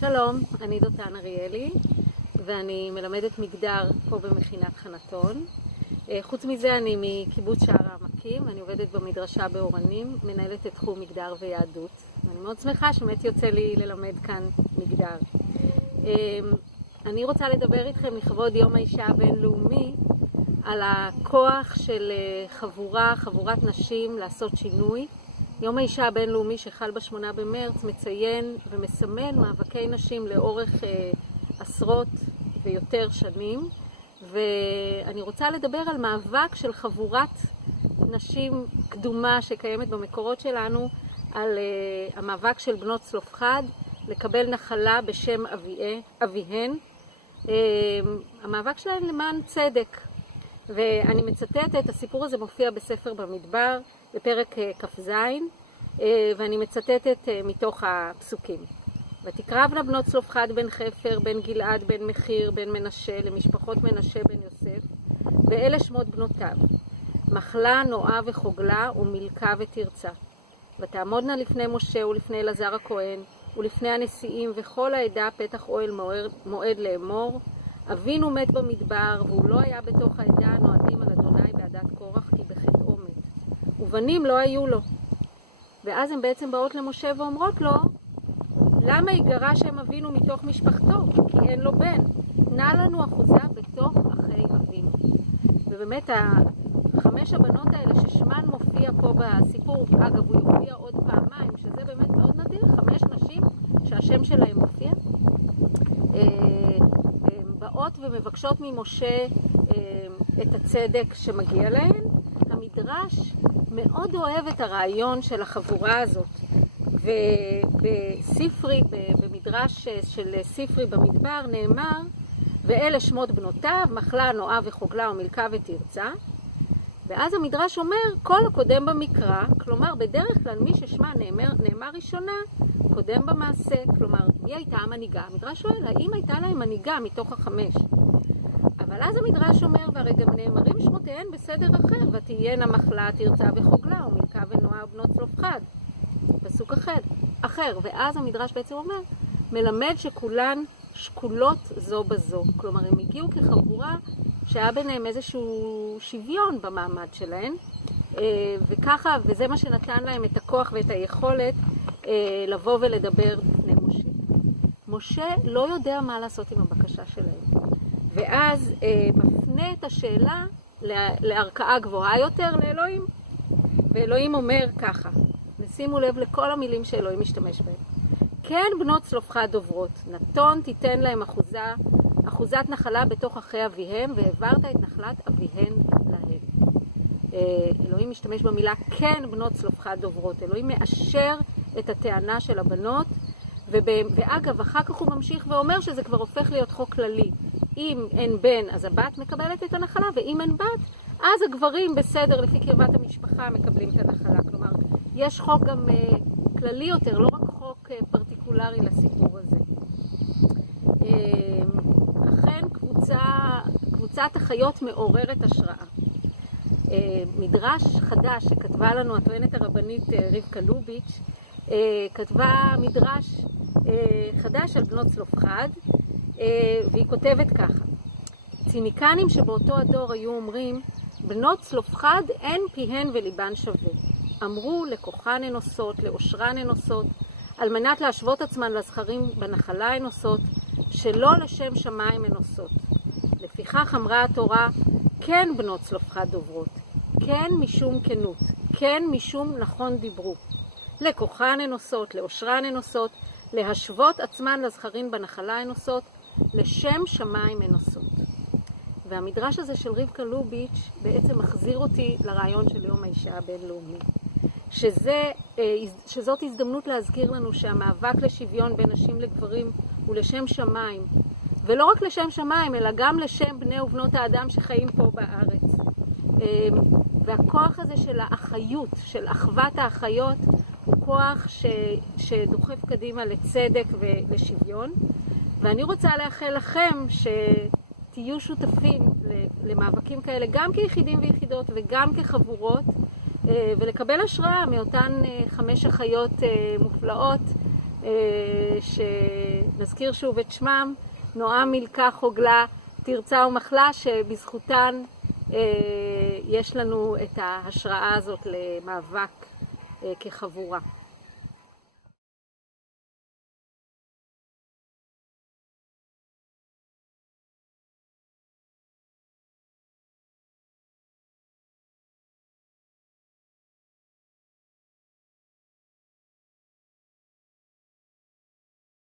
שלום, אני דותן אריאלי ואני מלמדת מגדר פה במכינת חנתון. חוץ מזה אני מקיבוץ שער העמקים, אני עובדת במדרשה באורנים, מנהלת את תחום מגדר ויהדות. ואני מאוד שמחה שבאמת יוצא לי ללמד כאן מגדר. אני רוצה לדבר איתכם לכבוד יום האישה הבינלאומי על הכוח של חבורת נשים לעשות שינוי. יום האישה הבינלאומי שחל ב8 במרץ מציין ומסמן מאבקי נשים לאורך עשרות ויותר שנים, ואני רוצה לדבר על מאבק של חבורת נשים קדומה שקיימת במקורות שלנו, על המאבק של בנות צלופחד לקבל נחלה בשם אביהן. המאבק שלהן למען צדק, ואני מצטטת, הסיפור הזה מופיע בספר במדבר בפרק כ"ז, ואני מצטטת מתוך הפסוקים. ותקרבנה בנות צלופחד בן חפר, בן גלעד, בן מחיר, בן מנשה, למשפחות מנשה בן יוסף, ואלה שמות בנותיו, מחלה, נועה וחוגלה, ומילכה ותרצה. ותעמודנה לפני משה ולפני אלעזר הכהן, ולפני הנשיאים וכל העדה פתח אוהל מועד לאמור. אבינו מת במדבר, והוא לא היה בתוך העדה הנועדים על אדוני בעדת קורח, כי בחטאו מת. ובנים לא היו לו. ואז הן בעצם באות למשה ואומרות לו, למה יגרש שם אבינו מתוך משפחתו? כי אין לו בן. תנה לנו אחוזה בתוך אחי אבינו. ובאמת חמש הבנות האלה ששמן מופיע פה בסיפור, אגב הוא יופיע עוד פעמיים, שזה באמת מאוד נדיר, 5 נשים שהשם שלהם מופיע. באות ומבקשות ממשה את הצדק שמגיע להן. המדרש מאוד אוהב את הרעיון של החבורה הזאת, ובספרי, במדרש של ספרי במדבר נאמר, ואלה שמות בנותיו, מחלה, נועה וחוגלה ומילכה ותרצה. ואז המדרש אומר, כל הקודם במקרא, כלומר בדרך כלל מי ששמה נאמר ראשונה, קודם במעשה, כלומר מי הייתה המנהיגה? המדרש שואל, האם הייתה להם מנהיגה מתוך 5? אבל אז המדרש אומר, והרי גם נאמרים שמותיהן בסדר אחר, ותהיינה מחלה, תרצה וחוגלה, ומילכה ונועה ובנות צלופחד. פסוק אחר. ואז המדרש בעצם אומר, מלמד שכולן שקולות זו בזו. כלומר, הם הגיעו כחבורה שהיה ביניהם איזשהו שוויון במעמד שלהן, וככה, וזה מה שנתן להם את הכוח ואת היכולת לבוא ולדבר בפני משה. משה לא יודע מה לעשות עם הבקשה שלהם. ואז מפנה את השאלה לערכאה גבוהה יותר לאלוהים. ואלוהים אומר ככה, ושימו לב לכל המילים שאלוהים משתמש בהם. כן בנות צלופחד דוברות, נתון תיתן להם אחוזת נחלה בתוך אחי אביהם, והעברת את נחלת אביהן להם. אלוהים משתמש במילה כן בנות צלופחד דוברות. אלוהים מאשר את הטענה של הבנות, ואגב, אחר כך הוא ממשיך ואומר שזה כבר הופך להיות חוק כללי. אם אין בן, אז הבת מקבלת את הנחלה, ואם אין בת, אז הגברים בסדר לפי קרבת המשפחה מקבלים את הנחלה. כלומר, יש חוק גם כללי יותר, לא רק חוק פרטיקולרי לסיפור הזה. אכן קבוצת החיות מעוררת השראה. מדרש חדש שכתבה לנו הטוענת הרבנית רבקה לוביץ', כתבה מדרש חדש על בנות צלופחד, והיא כותבת ככה: ציניקנים שבאותו הדור היו אומרים, בנות צלופחד אין פיהן וליבן שווה. אמרו לכוחן הן עושות, לאושרן הן עושות, על מנת להשוות עצמן לזכרים בנחלה הן עושות, שלא לשם שמיים הן עושות. לפיכך אמרה התורה, כן בנות צלופחד דוברות, כן משום כנות, כן משום נכון דיברו. לכוחן הן עושות, לאושרן הן עושות, להשוות עצמן לזכרים בנחלה הן עושות, לשם שמיים הן עושות. והמדרש הזה של רבקה לוביץ' בעצם מחזיר אותי לרעיון של יום האישה הבינלאומי. שזאת הזדמנות להזכיר לנו שהמאבק לשוויון בין נשים לגברים הוא לשם שמיים, ולא רק לשם שמיים, אלא גם לשם בני ובנות האדם שחיים פה בארץ. והכוח הזה של האחיות, של אחוות האחיות, הוא כוח שדוחף קדימה לצדק ולשוויון. ואני רוצה לאחל לכם שתהיו שותפים למאבקים כאלה, גם כיחידים ויחידות וגם כחבורות, ולקבל השראה מאותן 5 אחיות מופלאות שנזכיר שוב את שמם, נועם, מילכה, חוגלה, תרצה ומחלה, שבזכותן יש לנו את ההשראה הזאת למאבק כחבורה.